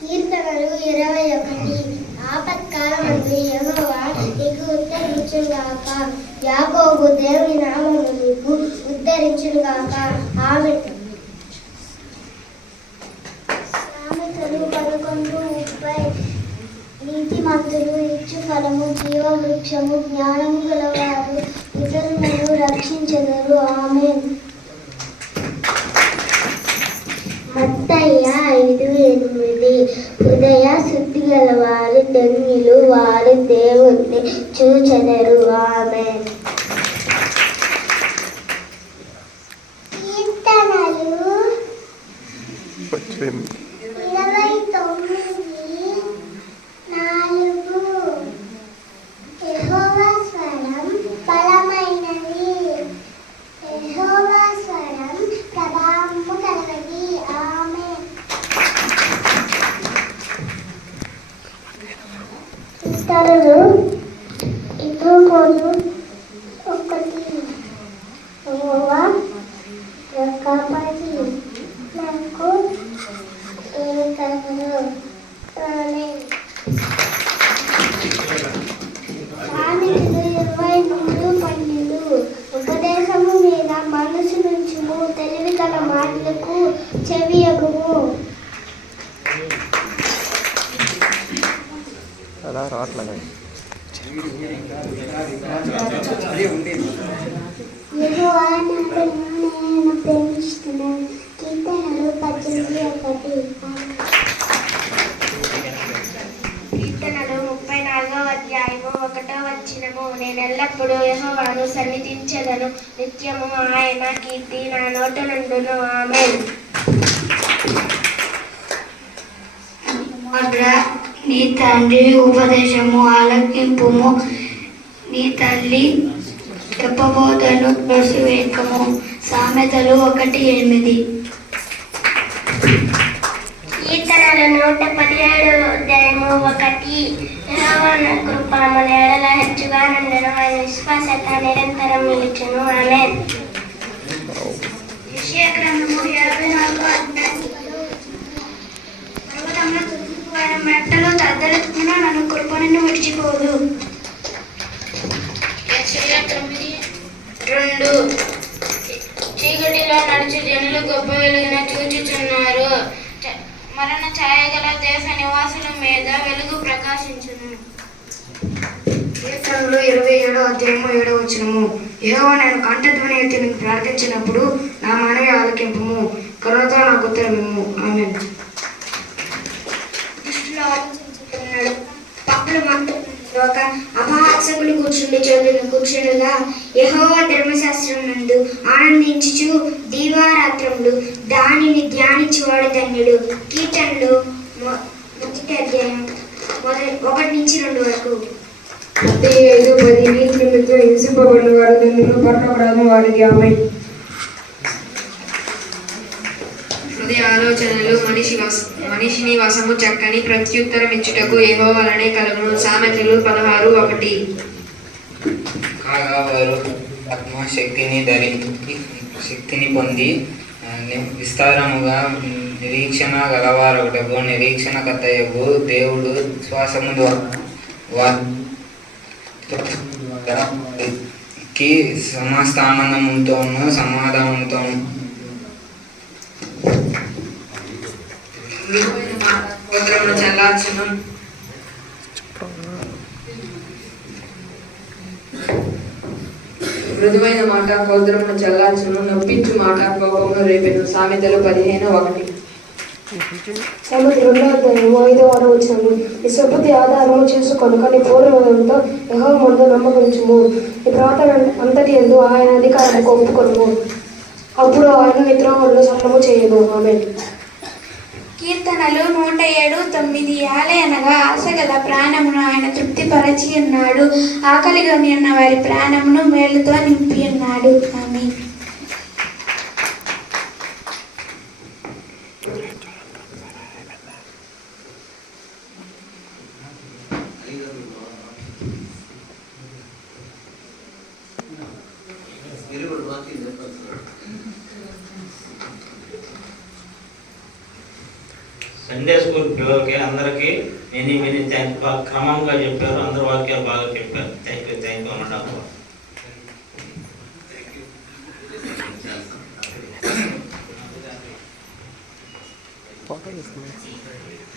కీర్తనలు 21. ఆపత్కాలమందు యెహోవా నీకు ఉత్తరించుగాక, యాకోబు దేవుని నామము నీకు ఉద్ధరించుగాక. ఆమేన్. సామెతలు 11:30. నీతిమంతులు ఇచ్చు ఫలము జీవవృక్షము, జ్ఞానము గలవారు ఇతరులను రక్షించెదరు. ఆమేన్. మత్తయి 5:8. హృదయ శుద్ధి గలవారు ధన్యులు, వారు దేవుణ్ణి చూచెదరు. ఆమేన్. కీర్తనలు 29:4. యెహోవా స్వరం బలమైనది, యెహోవా స్వరం ప్రభావము కలది. ఆమేన్. కీర్తనలు 21. యెహోవా కాపాడి నాకు ఏమి కలగదు. ఆమేన్. సామెతలు 23:12. ఉపదేశము మీద మనసు నుంచుము, తెలివి గల మాటలకు చెవియగుము. యెహోవా నాకును నేను ప్రేమిస్తున్నాను. కీర్తనలు 18:1. కీర్తనలు 34:1. నేనెల్లప్పుడూ యెహోవాను సన్నిధించెదను, నిత్యము ఆయన కీర్తి నా నోట నుండును. ఆమేన్. నీ తండ్రి ఉపదేశము ఆలకింపుము, నీ తల్లి చెప్పబోధను త్రోసివేయకము. సామెతలు 1:8. కీర్తనలు 117:1. యెహోవా కృప మన ఎడల హెచ్చుగా నుండును, ఆయన విశ్వాసత నిరంతరం నిలుచును. ఆమేన్. యెషయా గ్రంథము 54:18. పర్వతముల తూర్పుకు ఆయన మెట్టలు తద్దలుచుకున్నా, నన్ను కృప నిన్ను విడిచిపోదు. యెషయా 9:2. చీకటిలో నడిచి జనులు గొప్ప వెలుగున చూచుచున్నారు, మరణ ఛాయగల దేశ నివాసుల మీద వెలుగు ప్రకాశించును. కీర్తనలు 27:7. యెహోవా నేను కంఠధ్వని ఎత్తి నీకు ప్రార్థించినప్పుడు నా మనవి ఆలకింపుము, కరుణతో నాకు ఉత్తరమిమ్ము. ఆమేన్. దృష్టిలో ఆలోచించుతున్నాడు, పప్పులు మంటున్నాడు, ఒక అపహాసకులు కూర్చుండగా యెహోవా ధర్మశాస్త్రం నందు ఆనందించుచు దీవారాత్రములు దానిని ధ్యానించువాడు ధన్యుడు. కీర్తనలు 1-2. 5:10. నీతి నిమిత్తం హింసింపబడిన వారు ధన్యులు, పరలోక రాజ్యం వారికి. ఆమేన్. హృదయ ఆలోచనలు మనిషిని వశము చక్కని ప్రత్యుత్తరం ఇచ్చుటకు యెహోవా వలనే కలుగును. సామెతలు 16:1. కాగా వారు శక్తిని పొంది విస్తారముగా నిరీక్షణ గలవారొకటకు నిరీక్షణ కర్తయగు దేవుడు శ్వాసము వారికి సమస్త ఆనందముతోను సమాధానంతోను. చల్లార్చును, మృదువైన మాట కౌద్రమును చల్లార్చును, నొప్పించు మాట కోపమును రేపెను. సామెతలు 15:1. సామెతలు 2:5. నీ సంపత్తి ఆధారము చేసుకొను, కానీ పూర్వముతో యెహోవా ముందు నమ్మకముంచుము. నీ ప్రార్థన అంతటి యందు ఆయన అధికారముకు ఒప్పుకొనుము, అప్పుడు ఆయన నీ త్రోవలను సఫలము చేయను. ఆమేన్. కీర్తనలు 107:9. అనగా ఆశగల ప్రాణమును ఆయన తృప్తిపరచి ఉన్నాడు, ఆకలిగొని ఉన్న వారి ప్రాణమును మేలుతో నింపి ఉన్నాడు. ఆమేన్. సండే స్కూల్ పిల్లలకి అందరికీ మెనీ థ్యాంక్ బాగా క్రమంగా చెప్పారు, అందరు వాక్యాలు బాగా చెప్పారు. థ్యాంక్ యూ అన్నమాట.